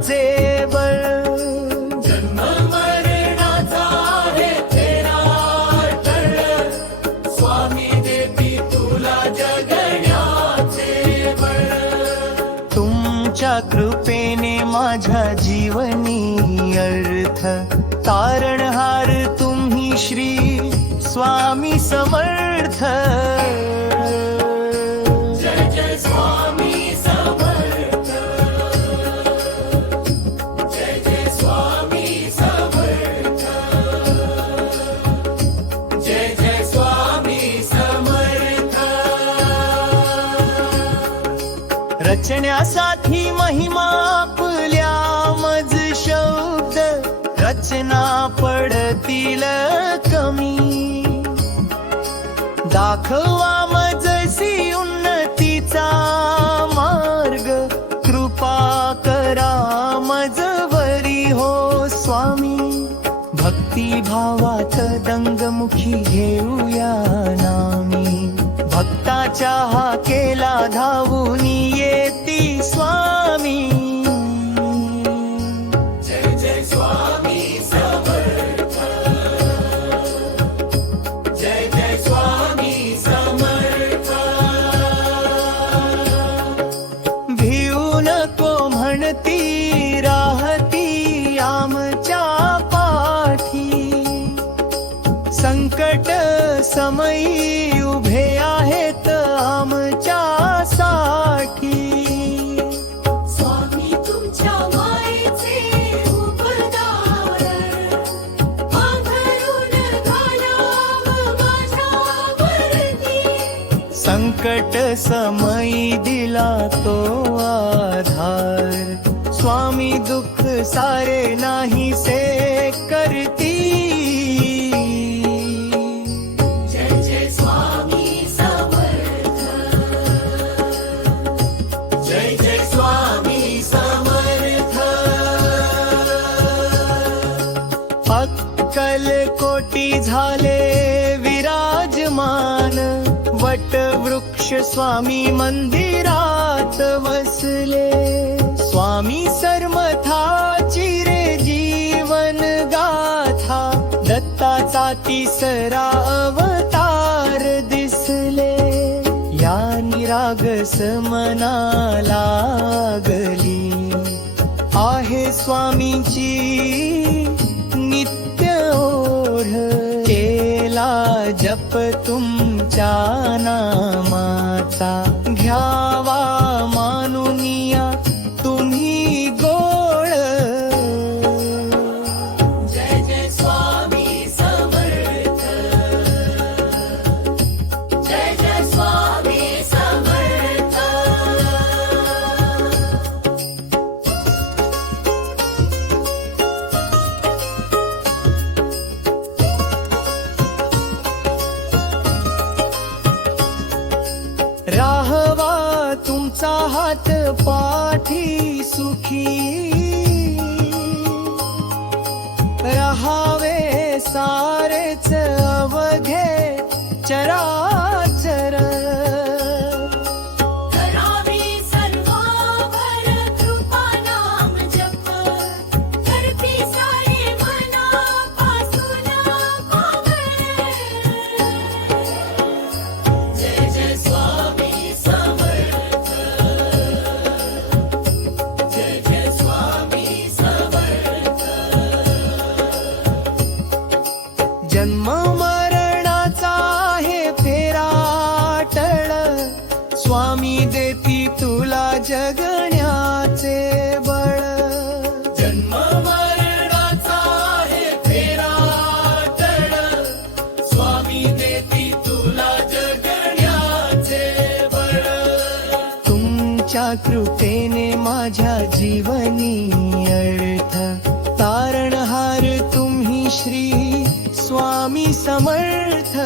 जगण्याचे बळ कृपेने माझ्या जीवनी अर्थ तारणहार तुम्ही श्री स्वामी समर्थ जय जय स्वामी समर्थ जय जय स्वामी समर्थ जय जय स्वामी समर्थ रचण्यासाठी महिमा आपल्या मज शब्द रचना पडतील कमी दाखवा मजसी उन्नतीचा मार्ग कृपा करा मजवरी हो स्वामी भक्ती भावात दंगमुखी घेऊया नामी भक्ताच्या हाकेला धावून येती स्वामी जय जय स्वामी समर्थ जय जय स्वामी समर्थ भिऊ नको म्हणती राहती आमच्या पाठी संकट समयी उभे आहेत आमच्यासाठी स्वामी तुमच्या मायेचे उपकार पांघरून घालाव माझ्यावरती संकट समयी दिला तो आधार स्वामी दुःख सारे नाहीसे करती जय जय स्वामी समर्थ जय जय स्वामी समर्थ अक्कलकोटी झाले विराजमान वट वृक्ष स्वामी मंदिरात वसले स्वामी सर्मथाची रे जीवन गाथा दत्ताचा तिसरा अवतार दिसले या निरागस मना लागली आहे स्वामींची नित्य ओढ केला जप तुमच्या नामाचा घ्यावा मानुनिया तुम्ही गोळ जय जय स्वामी समर्थ जय जय स्वामी समर्थ राहवा तुमचा हात पाठी सुखी रहावे सारेच अवघे चराचर करावी सर्वावर कृपा नाम जप करती सारे मनापासून पावळे जय जय स्वामी समर्थ जय जय स्वामी समर्थ जन्म मरणाचा आहे फेराटळ स्वामी देती तुला जगण्याचे बळ जन्म मरणाचा आहे फेराटळ स्वामी देती तुला जगण्याचे बळ तुमच्या कृपेने माझ्या जीवनी अर्थ तारणहार तुम्ही श्री स्वामी समर्थ